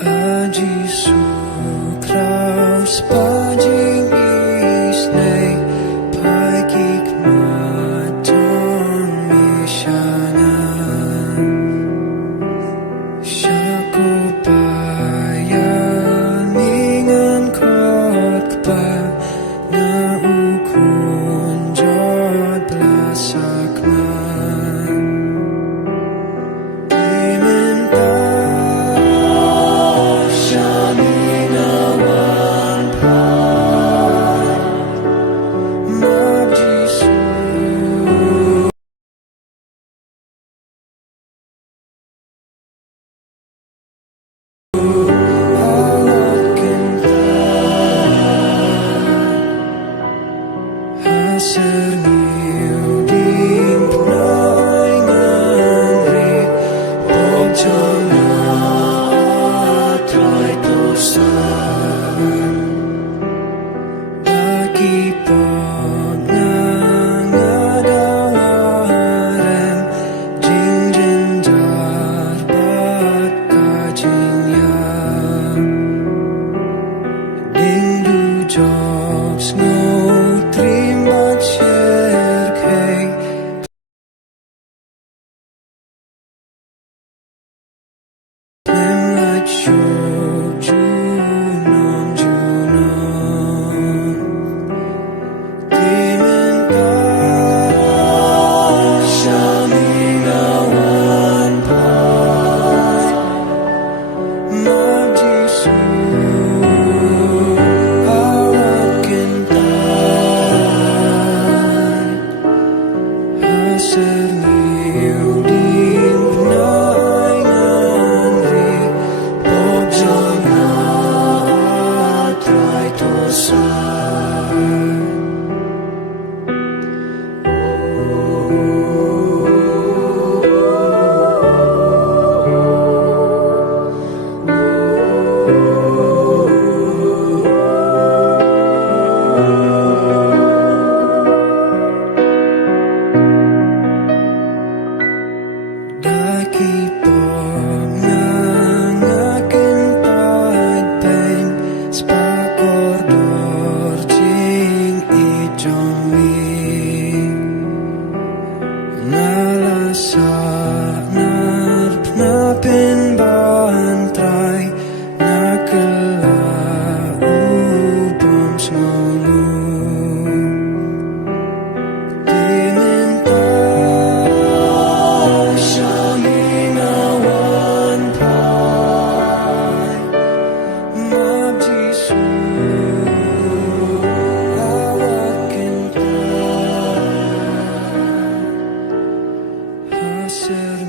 Jesu Christ, paging isnay, pagkikmatong misyanan. Siya ko payamingan ko't pa na ukon jod plasakman. Serniu din punay ngandri, pagdyan na atray tosan. Dakipag na ngadawaran, jingjin darbat kajinyang. Dingdu jobs ngotrim at sherkay, lemlat syok junom junom. Timin ka siyaming awan pa'y mag-Jesu. Serniu din punay ngandri, pagdyan na atray tosan. Dakipag ng aking pagpeng, spakordor jing ijaming. Nalasa narp napin bantray, nakalaubom snonu. Serniu